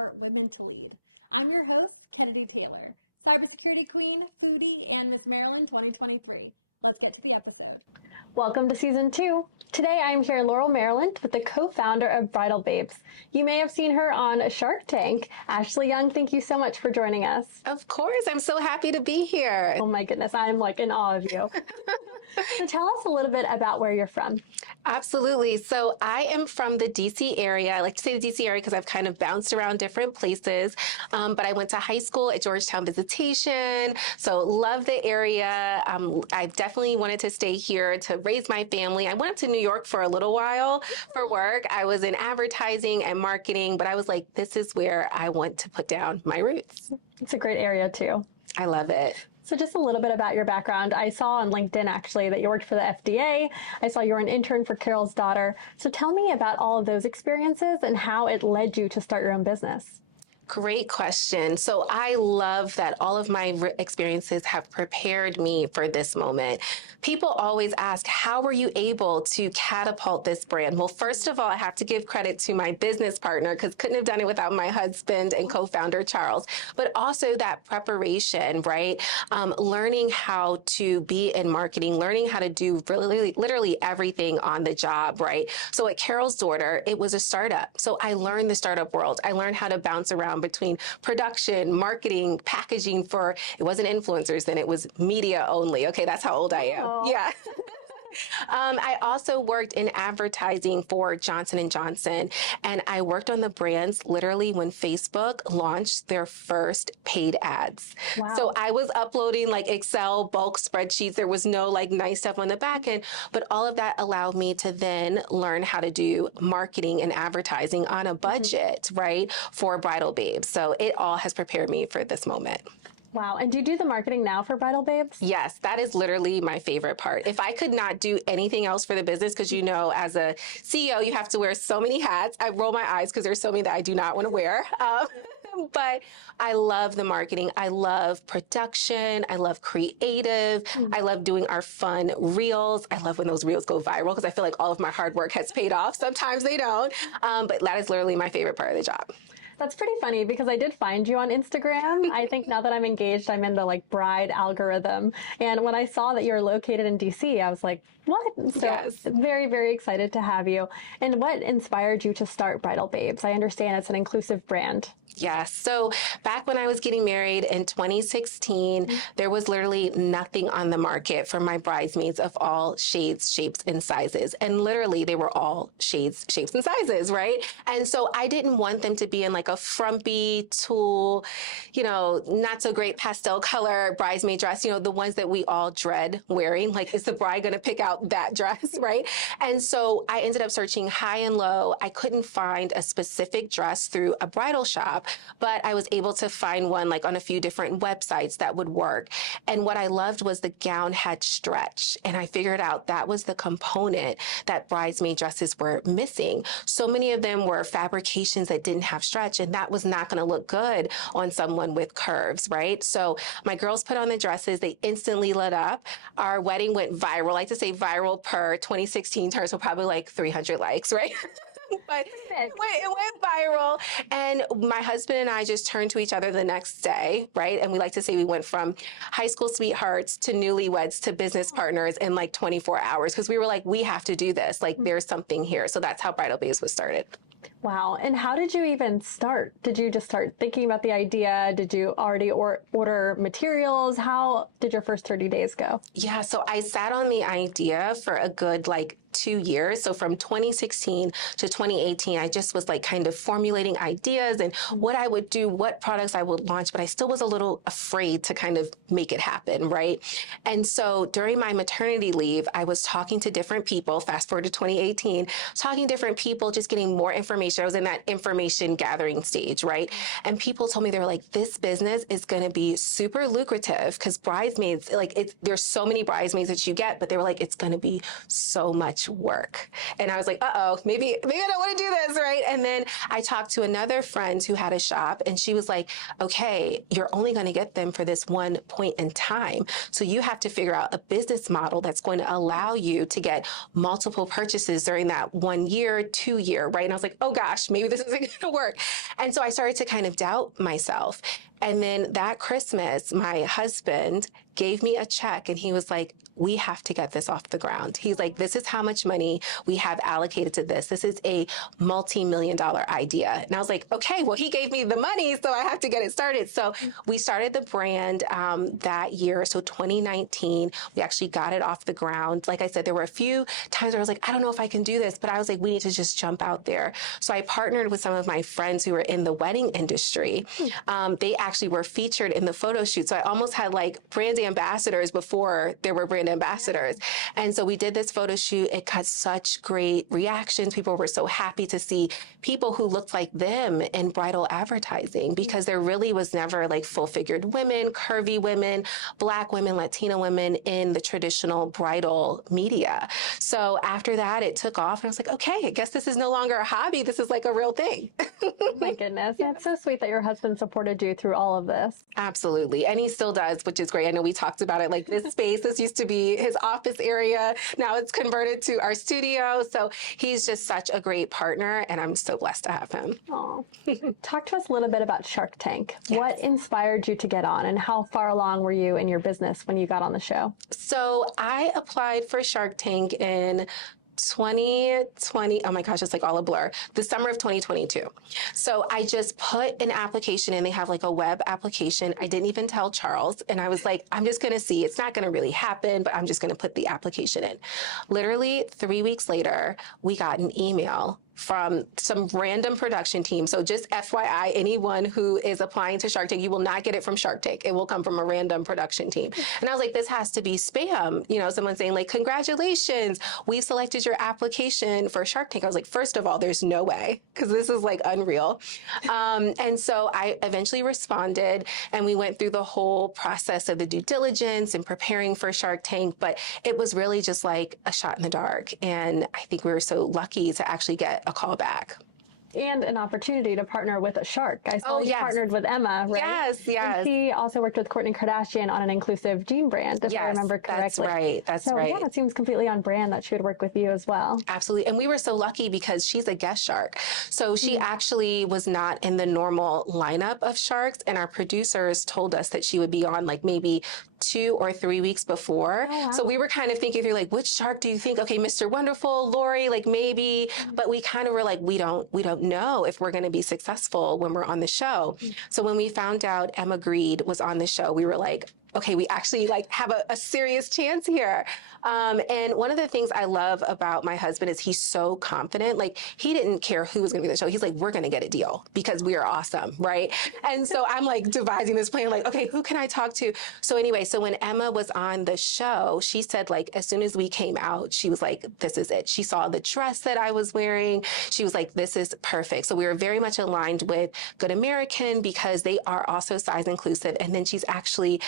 empower women to lead. I'm your host, Kenzie Taylor, cybersecurity queen, foodie, and Miss Maryland 2023. Let's get to the episode. Welcome to Season 2. Today I'm here in Laurel, Maryland with the co-founder of Bridal Babes. You may have seen her on Shark Tank. Ashley Young, thank you so much for joining us. Of course, I'm so happy to be here. Oh my goodness, I'm like in awe of you. So tell us a little bit about where you're from. Absolutely. So I am from the DC area. I like to say the DC area because I've kind of bounced around different places. But I went to high school at Georgetown Visitation. So love the area. I definitely wanted to stay here to raise my family. I went up to New York for a little while for work. I was in advertising and marketing, but I was like, this is where I want to put down my roots. It's a great area too. I love it. So just a little bit about your background. I saw on LinkedIn actually that you worked for the FDA. I saw you were an intern for Carol's daughter. So tell me about all of those experiences and how it led you to start your own business. Great question. So I love that all of my experiences have prepared me for this moment. People always ask, how were you able to catapult this brand? Well, first of all, I have to give credit to my business partner because couldn't have done it without my husband and co-founder, Charles, but also that preparation, right? Learning how to be in marketing, learning how to do really, literally everything on the job, right? So at Carol's daughter, it was a startup. So I learned the startup world. I learned how to bounce around between production, marketing, packaging for, it wasn't influencers then, it was media only. Okay, that's how old I am. Oh. Yeah. I also worked in advertising for Johnson & Johnson, and I worked on the brands literally when Facebook launched their first paid ads. Wow. So I was uploading like Excel bulk spreadsheets. There was no like nice stuff on the back end, but all of that allowed me to then learn how to do marketing and advertising on a budget, right, for Bridal Babes. So it all has prepared me for this moment. Wow. And do you do the marketing now for Bridal Babes? Yes, that is literally my favorite part. If I could not do anything else for the business, because you know, as a CEO, you have to wear so many hats. I roll my eyes because there's so many that I do not want to wear. But I love the marketing. I love production. I love creative. I love doing our fun reels. I love when those reels go viral because I feel like all of my hard work has paid off. Sometimes they don't. But that is literally my favorite part of the job. That's pretty funny because I did find you on Instagram. I think now that I'm engaged, I'm in the like bride algorithm. And when I saw that you're located in DC, I was like, what? So Yes. Very, very excited to have you. And what inspired you to start Bridal Babes? I understand it's an inclusive brand. Yes. So back when I was getting married in 2016, there was literally nothing on the market for my bridesmaids of all shades, shapes, and sizes. And literally they were all shades, shapes, and sizes, right? And so I didn't want them to be in like a frumpy tulle, you know, not so great pastel color bridesmaid dress, you know, the ones that we all dread wearing. Like, is the bride going to pick out that dress, right? And so I ended up searching high and low. I couldn't find a specific dress through a bridal shop, but I was able to find one like on a few different websites that would work. And what I loved was the gown had stretch. And I figured out that was the component that bridesmaid dresses were missing. So many of them were fabrications that didn't have stretch, and that was not going to look good on someone with curves, right? So my girls put on the dresses. They instantly lit up. Our wedding went viral. I like to say viral per 2016 terms, so probably like 300 likes, right? But it went viral. And my husband and I just turned to each other the next day, right? And we like to say we went from high school sweethearts to newlyweds to business partners in like 24 hours because we were like, we have to do this. Like, there's something here. So that's how Bridal Babes was started. Wow. And how did you even start? Did you just start thinking about the idea? Did you already order materials? How did your first 30 days go? Yeah, so I sat on the idea for a good 2 years. So from 2016 to 2018, I just was like kind of formulating ideas and what I would do, what products I would launch, but I still was a little afraid to kind of make it happen, right? And so during my maternity leave, I was talking to different people, fast forward to 2018, talking to different people, just getting more information. I was in that information gathering stage, right? And people told me, they were like, this business is going to be super lucrative because bridesmaids, there's so many bridesmaids that you get, but they were like, it's going to be so much work. And I was like, maybe I don't want to do this, right? And then I talked to another friend who had a shop, and she was like, okay, you're only going to get them for this one point in time. So you have to figure out a business model that's going to allow you to get multiple purchases during that 1 year, 2 year, right? And I was like, oh gosh, maybe this isn't going to work. And so I started to kind of doubt myself. And then that Christmas, my husband gave me a check and he was like, we have to get this off the ground. He's like, this is how much money we have allocated to this. This is a multi-million-dollar idea. And I was like, okay, well, he gave me the money, so I have to get it started. So we started the brand that year. So 2019, we actually got it off the ground. Like I said, there were a few times where I was like, I don't know if I can do this, but I was like, we need to just jump out there. So I partnered with some of my friends who were in the wedding industry. They actually were featured in the photo shoot. So I almost had like brand ambassadors before there were brand ambassadors. And so we did this photo shoot. It got such great reactions. People were so happy to see people who looked like them in bridal advertising, because there really was never like full-figured women, curvy women, Black women, Latina women in the traditional bridal media. So after that, it took off and I was like, okay, I guess this is no longer a hobby. This is like a real thing. Oh my goodness. Yeah. It's so sweet that your husband supported you through all of this. Absolutely. And he still does, which is great. I know we talked about it, like this space, this used to be his office area. Now it's converted to our studio. So he's just such a great partner and I'm so blessed to have him. Oh, talk to us a little bit about Shark Tank. Yes. What inspired you to get on and how far along were you in your business when you got on the show? So I applied for Shark Tank in 2020, oh my gosh, it's like all a blur, the summer of 2022. So I just put an application in. They have like a web application. I didn't even tell Charles. And I was like, I'm just going to see. It's not going to really happen, but I'm just going to put the application in. Literally 3 weeks later, we got an email from some random production team. So just FYI, anyone who is applying to Shark Tank, you will not get it from Shark Tank. It will come from a random production team. And I was like, this has to be spam. You know, someone saying like, congratulations, we've selected your application for Shark Tank. I was like, first of all, there's no way, because this is like unreal. And so I eventually responded and we went through the whole process of the due diligence and preparing for Shark Tank. But it was really just like a shot in the dark. And I think we were so lucky to actually get a call back. And an opportunity to partner with a shark. I saw you yes. partnered with Emma, right? Yes, yes. And she also worked with Kourtney Kardashian on an inclusive jean brand, if I remember correctly. That's right. That's so, right. Yeah, it seems completely on brand that she would work with you as well. Absolutely. And we were so lucky because she's a guest shark. So she actually was not in the normal lineup of sharks. And our producers told us that she would be on like maybe 2 or 3 weeks before. Oh, wow. So we were kind of thinking through like, which shark do you think? Okay, Mr. Wonderful, Lori, like maybe, but we kind of were like, we don't know if we're going to be successful when we're on the show. So when we found out Emma Grede was on the show, we were like, okay, we actually like have a serious chance here. And one of the things I love about my husband is he's so confident. Like he didn't care who was going to be on the show. He's like, we're going to get a deal because we are awesome, right? And so I'm like devising this plan, like, okay, who can I talk to? So anyway, so when Emma was on the show, she said like, as soon as we came out, she was like, this is it. She saw the dress that I was wearing. She was like, this is perfect. So we were very much aligned with Good American because they are also size inclusive. And then she's actually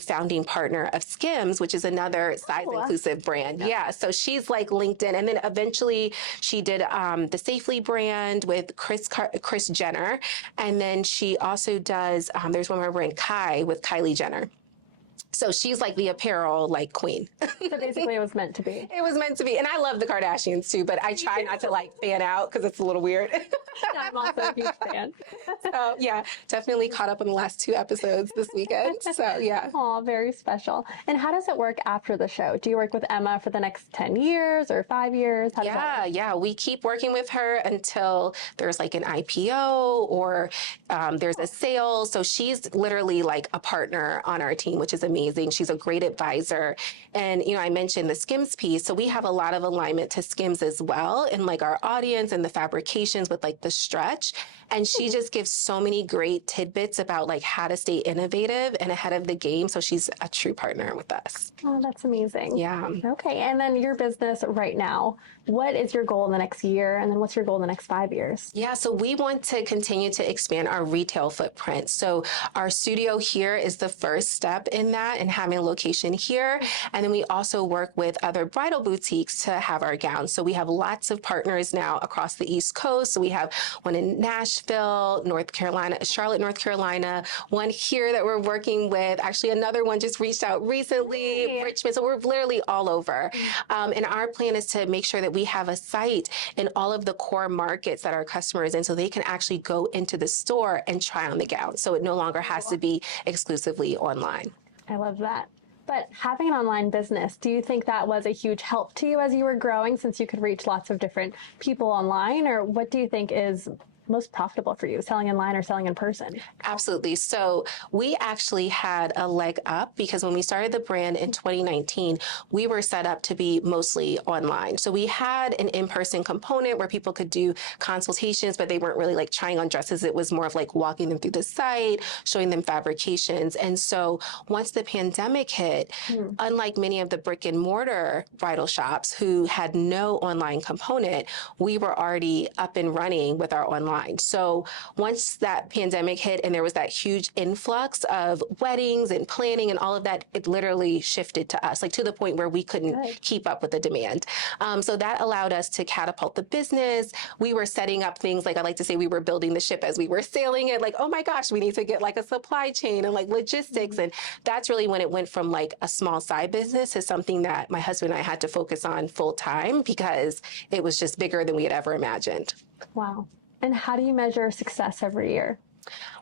founding partner of Skims, which is another size inclusive brand. Yeah. So she's like LinkedIn. And then eventually she did the Safely brand with Kris Jenner. And then she also does, there's one more brand, Kai, with Kylie Jenner. So she's like the apparel like queen. So basically it was meant to be. It was meant to be. And I love the Kardashians too, but I try not to like fan out because it's a little weird. I'm also a huge fan. So yeah, definitely caught up on the last 2 episodes this weekend. So yeah. Oh, very special. And how does it work after the show? Do you work with Emma for the next 10 years or 5 years? How does that work? Yeah. We keep working with her until there's like an IPO or there's a sale. So she's literally like a partner on our team, which is amazing. She's a great advisor. And, you know, I mentioned the Skims piece. So we have a lot of alignment to Skims as well in like our audience and the fabrications with like the stretch. And she just gives so many great tidbits about like how to stay innovative and ahead of the game. So she's a true partner with us. Oh, that's amazing. Yeah. Okay. And then your business right now, what is your goal in the next year? And then what's your goal in the next 5 years? Yeah, so we want to continue to expand our retail footprint. So our studio here is the first step in that. that and having a location here. And then we also work with other bridal boutiques to have our gowns. So we have lots of partners now across the East Coast. So we have one in Nashville, North Carolina, Charlotte, North Carolina, one here that we're working with. Actually, another one just reached out recently, Richmond. So we're literally all over. And our plan is to make sure that we have a site in all of the core markets that our customers in, so they can actually go into the store and try on the gown. So it no longer has to be exclusively online. I love that. But having an online business, do you think that was a huge help to you as you were growing, since you could reach lots of different people online? Or what do you think is most profitable for you, selling online or selling in person? Absolutely. So we actually had a leg up because when we started the brand in 2019, we were set up to be mostly online. So we had an in-person component where people could do consultations, but they weren't really like trying on dresses. It was more of like walking them through the site, showing them fabrications. And so once the pandemic hit, unlike many of the brick and mortar bridal shops who had no online component, we were already up and running with our online. So once that pandemic hit and there was that huge influx of weddings and planning and all of that, it literally shifted to us, like to the point where we couldn't keep up with the demand. So that allowed us to catapult the business. We were setting up things, like I like to say, we were building the ship as we were sailing it, like, oh my gosh, we need to get like a supply chain and like logistics. And that's really when it went from like a small side business to something that my husband and I had to focus on full time because it was just bigger than we had ever imagined. Wow. And how do you measure success every year?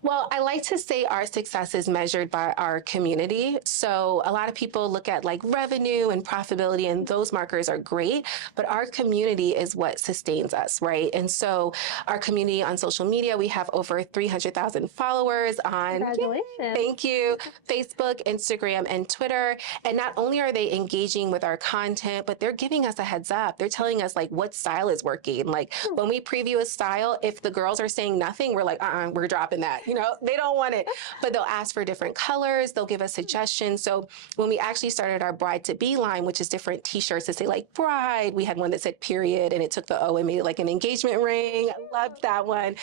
Well, I like to say our success is measured by our community. So a lot of people look at like revenue and profitability, and those markers are great, but our community is what sustains us, right? And so our community on social media, we have over 300,000 followers on, Congratulations. thank you, Facebook, Instagram, and Twitter. And not only are they engaging with our content, but they're giving us a heads up. They're telling us like what style is working. Like when we preview a style, if the girls are saying nothing, we're like, we're dropping that. You know, they don't want it, but they'll ask for different colors. They'll give us suggestions. So when we actually started our bride to be line, which is different t-shirts that say like bride, we had one that said period, and it took the O and made it like an engagement ring. I loved that one.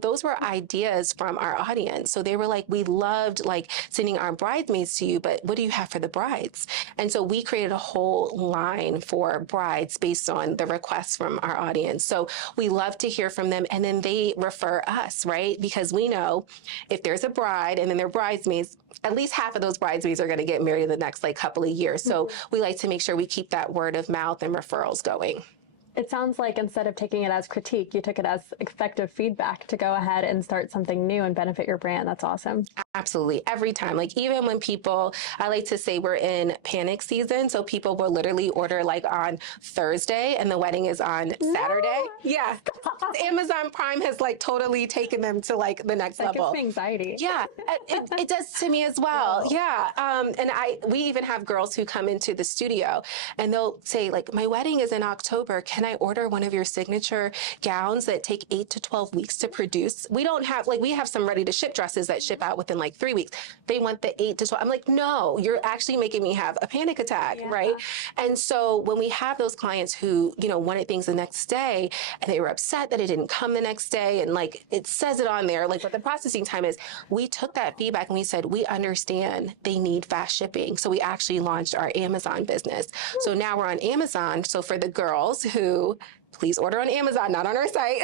Those were ideas from our audience. So they were like, we loved like sending our bridesmaids to you, but what do you have for the brides? And so we created a whole line for brides based on the requests from our audience. So we love to hear from them, and then they refer us, right? Because we know if there's a bride and then their bridesmaids, at least half of those bridesmaids are going to get married in the next like couple of years. So we like to make sure we keep that word of mouth and referrals going. It sounds like instead of taking it as critique, you took it as effective feedback to go ahead and start something new and benefit your brand. That's awesome. Absolutely. Every time. Like even when people, I like to say we're in panic season. So people will literally order like on Thursday and the wedding is on Saturday. Yeah. Amazon Prime has like totally taken them to like the next That level. gives me anxiety. Yeah, it does to me as well. Yeah. And we even have girls who come into the studio and they'll say like, my wedding is in October. Can I order one of your signature gowns that take 8 to 12 weeks to produce? We don't have, like, we have some ready to ship dresses that ship out within like 3 weeks. They want the 8 to 12. I'm like, no, you're actually making me have a panic attack, right? And so when we have those clients who, you know, wanted things the next day and they were upset that it didn't come the next day, and like it says it on there, like what the processing time is, we took that feedback and we said, we understand they need fast shipping. So we actually launched our Amazon business. So now we're on Amazon. So for the girls who, please order on Amazon, not on our site.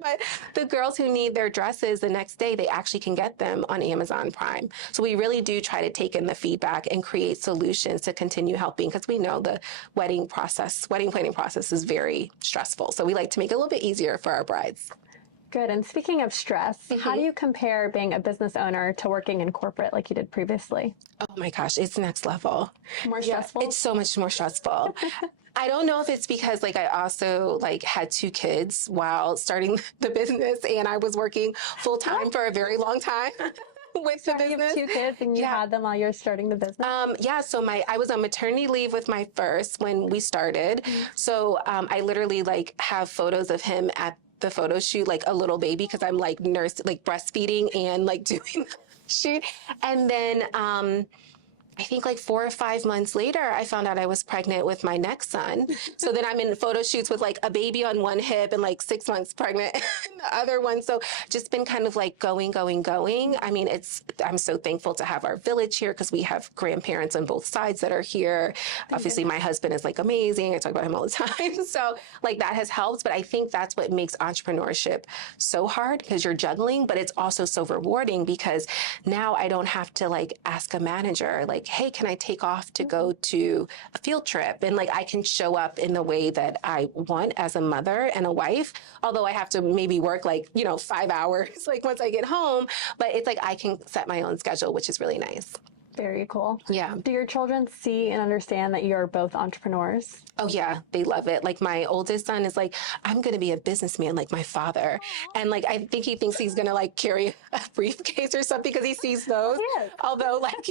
But the girls who need their dresses the next day, they actually can get them on Amazon Prime. So we really do try to take in the feedback and create solutions to continue helping, because we know the wedding planning process is very stressful. So we like to make it a little bit easier for our brides. Good. And speaking of stress, how do you compare being a business owner to working in corporate like you did previously? Oh my gosh, it's next level. More stressful? It's so much more stressful. I don't know if it's because like I also like had 2 kids while starting the business, and I was working full time for a very long time. With the business. You have 2 kids and you had them while you were starting the business? Yeah, so I was on maternity leave with my first when we started. So I literally like have photos of him at the photo shoot, like a little baby, because I'm like breastfeeding and like doing the shoot. And then I think like 4 or 5 months later, I found out I was pregnant with my next son. So then I'm in photo shoots with like a baby on one hip and like 6 months pregnant in the other one. So just been kind of like going, going, going. I mean, I'm so thankful to have our village here because we have grandparents on both sides that are here. Obviously, my husband is like amazing. I talk about him all the time. So like that has helped. But I think that's what makes entrepreneurship so hard because you're juggling, but it's also so rewarding because now I don't have to like ask a manager, like, hey, can I take off to go to a field trip? And like, I can show up in the way that I want as a mother and a wife, although I have to maybe work like, 5 hours, like once I get home, but it's like, I can set my own schedule, which is really nice. Very cool. Yeah. Do your children see and understand that you're both entrepreneurs? Oh yeah, they love it. Like my oldest son is like, I'm going to be a businessman like my father. And like, I think he thinks he's going to like carry a briefcase or something because he sees those. Yes. Although like,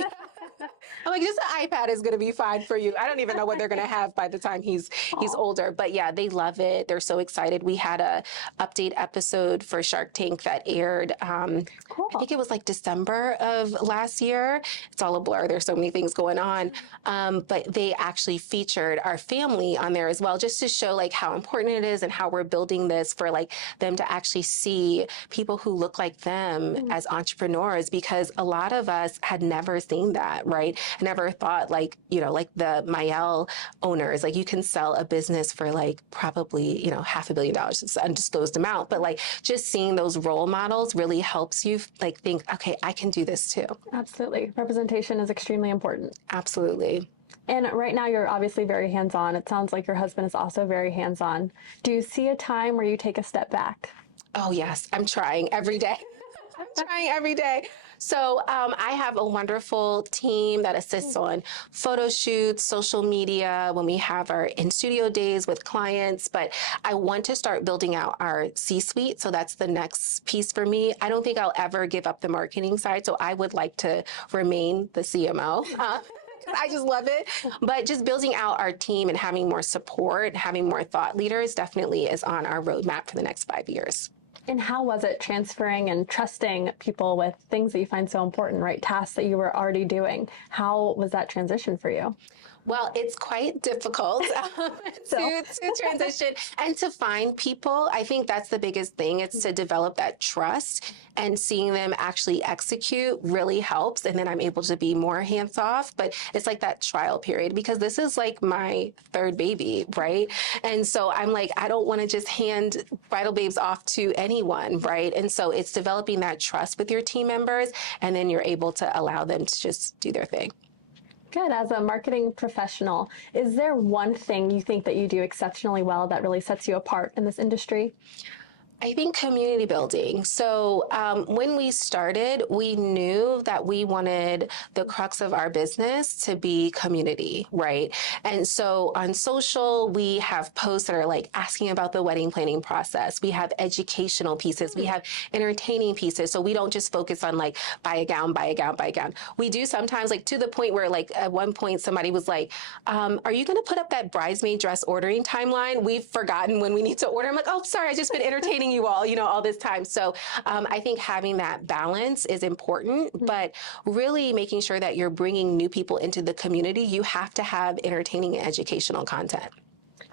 I'm like, just an iPad is going to be fine for you. I don't even know what they're going to have by the time he's older. But yeah, they love it. They're so excited. We had a update episode for Shark Tank that aired. Cool. I think it was like December of last year. It's all a blur. There's so many things going on. But they actually featured our family on there as well, just to show like how important it is and how we're building this for like them to actually see people who look like them as entrepreneurs, because a lot of us had never seen that, right? I never thought like, like the Mayel owners, like you can sell a business for like probably, $500 million. It's an undisclosed amount, but like just seeing those role models really helps you like think, okay, I can do this too. Absolutely. Representation is extremely important. Absolutely. And right now you're obviously very hands-on. It sounds like your husband is also very hands-on. Do you see a time where you take a step back? Oh yes, I'm trying every day. I'm trying every day. So I have a wonderful team that assists on photo shoots, social media, when we have our in-studio days with clients. But I want to start building out our C-suite. So that's the next piece for me. I don't think I'll ever give up the marketing side. So I would like to remain the CMO. I just love it. But just building out our team and having more support, having more thought leaders definitely is on our roadmap for the next 5 years. And how was it transferring and trusting people with things that you find so important, right? Tasks that you were already doing. How was that transition for you? Well, it's quite difficult to transition and to find people. I think that's the biggest thing. It's to develop that trust, and seeing them actually execute really helps. And then I'm able to be more hands off. But it's like that trial period, because this is like my third baby, right? And so I'm like, I don't want to just hand Bridal Babes off to anyone, right? And so it's developing that trust with your team members, and then you're able to allow them to just do their thing. Good. As a marketing professional, is there one thing you think that you do exceptionally well that really sets you apart in this industry? I think community building. So when we started, we knew that we wanted the crux of our business to be community, right? And so on social, we have posts that are like asking about the wedding planning process. We have educational pieces. We have entertaining pieces. So we don't just focus on like buy a gown, buy a gown, buy a gown. We do sometimes, like to the point where like at one point somebody was like, are you going to put up that bridesmaid dress ordering timeline? We've forgotten when we need to order. I'm like, oh, sorry, I just been entertaining you all this time. So I think having that balance is important, but really making sure that you're bringing new people into the community, you have to have entertaining and educational content.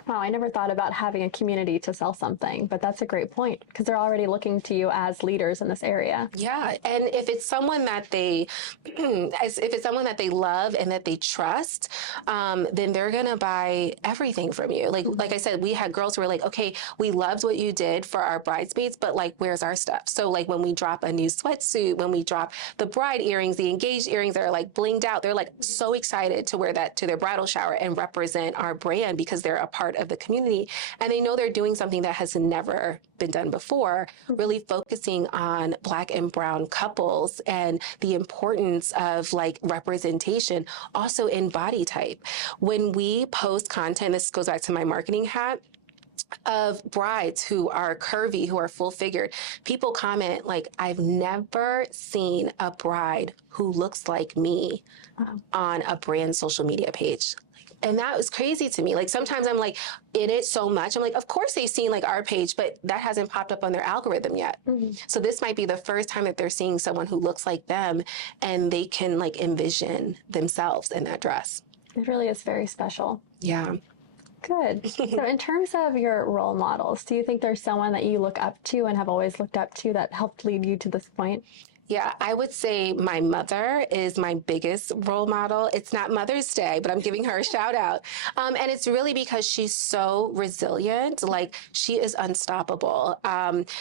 Wow, I never thought about having a community to sell something, but that's a great point, because they're already looking to you as leaders in this area. Yeah, and if it's someone that they, if it's someone that they love and that they trust, then they're gonna buy everything from you. Like I said, we had girls who were like, okay, we loved what you did for our bridesmaids, but like, where's our stuff? So like when we drop a new sweatsuit, when we drop the bride earrings, the engaged earrings that are like blinged out, they're like so excited to wear that to their bridal shower and represent our brand because they're a part of the community, and they know they're doing something that has never been done before, really focusing on Black and brown couples and the importance of like representation also in body type. When we post content, this goes back to my marketing hat, of brides who are curvy, who are full figured, people comment like, I've never seen a bride who looks like me on a brand social media page. And that was crazy to me. Like sometimes I'm like in it so much. I'm like, of course they've seen like our page, but that hasn't popped up on their algorithm yet. So this might be the first time that they're seeing someone who looks like them and they can like envision themselves in that dress. It really is very special. Yeah. Good. So in terms of your role models, do you think there's someone that you look up to and have always looked up to that helped lead you to this point? Yeah, I would say my mother is my biggest role model. It's not Mother's Day, but I'm giving her a shout out. And it's really because she's so resilient. Like she is unstoppable.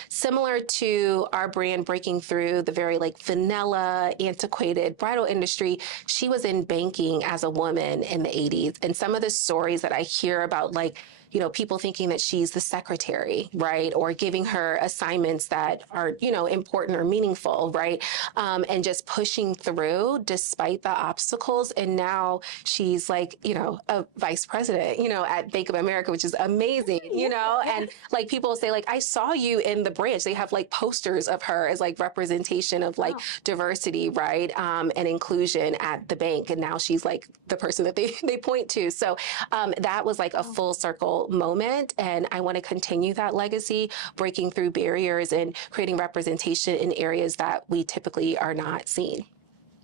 Similar to our brand breaking through the very like vanilla, antiquated bridal industry, she was in banking as a woman in the 80s. And some of the stories that I hear about like, you know, people thinking that she's the secretary, right? Or giving her assignments that are, you know, important or meaningful, right? And just pushing through despite the obstacles. And now she's like, you know, a vice president, you know, at Bank of America, which is amazing, you know? And like people say, like, I saw you in the branch. They have like posters of her as like representation of like diversity, right? And inclusion at the bank. And now she's like the person that they point to. So that was like a full circle moment. And I want to continue that legacy, breaking through barriers and creating representation in areas that we typically are not seen.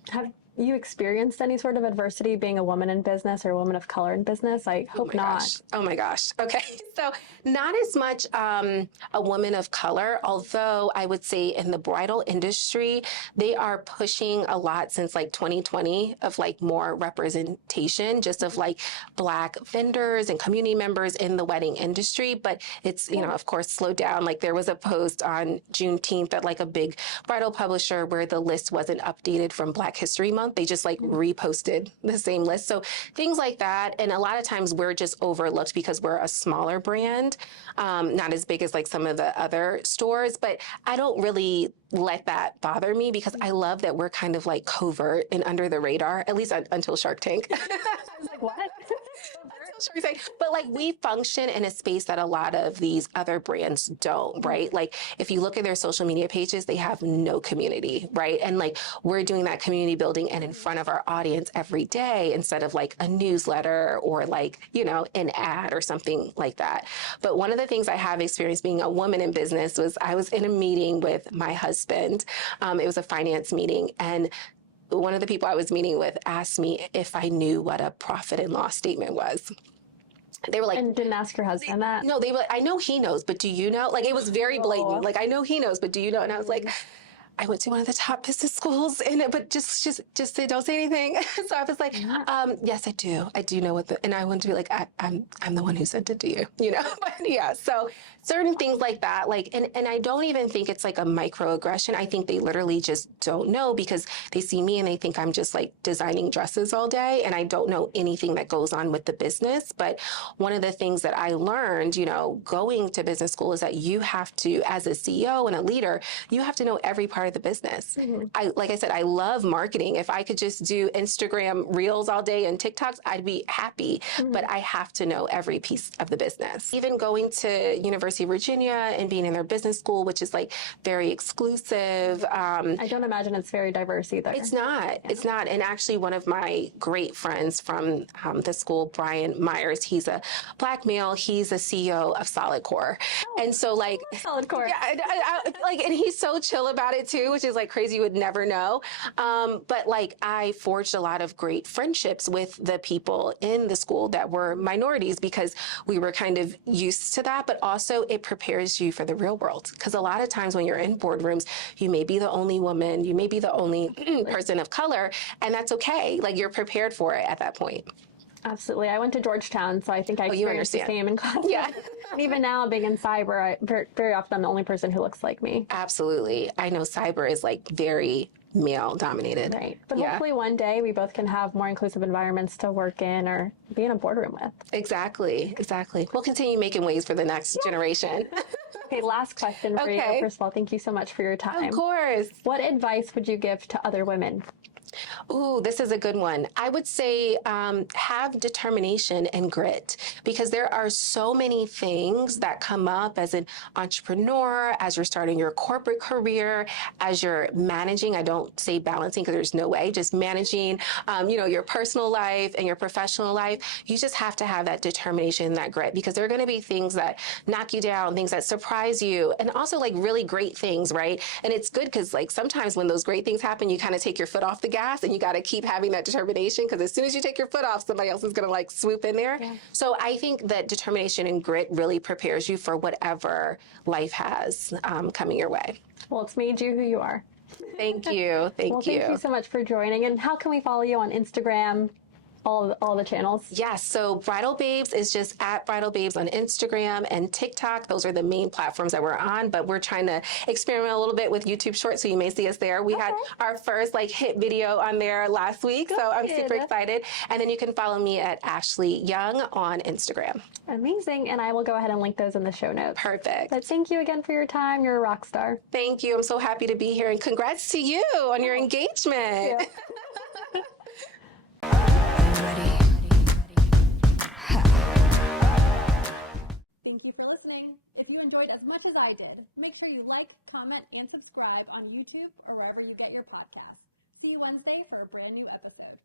Have you experienced any sort of adversity being a woman in business or a woman of color in business? I hope not. Oh my gosh. Okay. So not as much a woman of color, although I would say in the bridal industry, they are pushing a lot since like 2020 of like more representation, just of like Black vendors and community members in the wedding industry. But it's, you know, of course, slowed down. Like there was a post on Juneteenth at like a big bridal publisher where the list wasn't updated from Black History Month. They just like reposted the same list. So things like that. And a lot of times we're just overlooked because we're a smaller brand, not as big as like some of the other stores. But I don't really let that bother me because I love that we're kind of like covert and under the radar, at least until Shark Tank. I was like, what? But like we function in a space that a lot of these other brands don't, right? Like if you look at their social media pages, they have no community, right? And like we're doing that community building and in front of our audience every day instead of like a newsletter or like, you know, an ad or something like that. But one of the things I have experienced being a woman in business was I was in a meeting with my husband. It was a finance meeting, and one of the people I was meeting with asked me if I knew what a profit and loss statement was. They were like, And didn't ask your husband that? no, they were like, I know he knows, but do you know? Like, it was very blatant. Like, I know he knows, but do you know? And I was like, I went to one of the top business schools, but just say, don't say anything. So I was like, yes, I do. I do know what and I want to be like, I'm the one who sent it to you, you know? But yeah, so certain things like that, like, and I don't even think it's like a microaggression. I think they literally just don't know because they see me and they think I'm just like designing dresses all day and I don't know anything that goes on with the business. But one of the things that I learned, you know, going to business school is that you have to, as a CEO and a leader, you have to know every part of the business. Like I said, I love marketing. If I could just do Instagram reels all day and TikToks, I'd be happy, but I have to know every piece of the business. Even going to University of Virginia and being in their business school, which is like very exclusive. I don't imagine it's very diverse either. It's not. It's not. And actually one of my great friends from the school, Brian Myers, he's a Black male. He's a CEO of Solid Core. And so like, Solid Core. Yeah, like, and he's so chill about it too, which is like crazy. You would never know. But like I forged a lot of great friendships with the people in the school that were minorities because we were kind of used to that, but also it prepares you for the real world. Because a lot of times when you're in boardrooms, you may be the only woman, you may be the only person of color, and that's okay. Like you're prepared for it at that point. Absolutely. I went to Georgetown, so I think I experienced the same in class. Yeah. And even now, being in cyber, very often I'm the only person who looks like me. Absolutely. I know cyber is like very male dominated. Right. But hopefully one day we both can have more inclusive environments to work in or be in a boardroom with. Exactly. We'll continue making ways for the next generation. Okay, last question for you. First of all, thank you so much for your time. Of course. What advice would you give to other women? Ooh, this is a good one. I would say have determination and grit because there are so many things that come up as an entrepreneur, as you're starting your corporate career, as you're managing. I don't say balancing because there's no way, just managing, your personal life and your professional life. You just have to have that determination and that grit because there are going to be things that knock you down, things that surprise you, and also like really great things, right? And it's good because like sometimes when those great things happen, you kind of take your foot off the gas and you got to keep having that determination because as soon as you take your foot off, somebody else is going to like swoop in there. Yeah. So I think that determination and grit really prepares you for whatever life has coming your way. Well, it's made you who you are. Thank you. Thank you so much for joining. And how can we follow you on Instagram? All the channels? Yes. So Bridal Babes is just at Bridal Babes on Instagram and TikTok. Those are the main platforms that we're on, but we're trying to experiment a little bit with YouTube Shorts, so you may see us there. We had our first like hit video on there last week, so I'm super excited. And then you can follow me at Ashley Young on Instagram. Amazing. And I will go ahead and link those in the show notes. Perfect. But thank you again for your time. You're a rock star. Thank you. I'm so happy to be here, and congrats to you on your engagement. Thank you for listening. If you enjoyed as much as I did, make sure you like, comment, and subscribe on YouTube or wherever you get your podcasts. See you Wednesday for a brand new episode.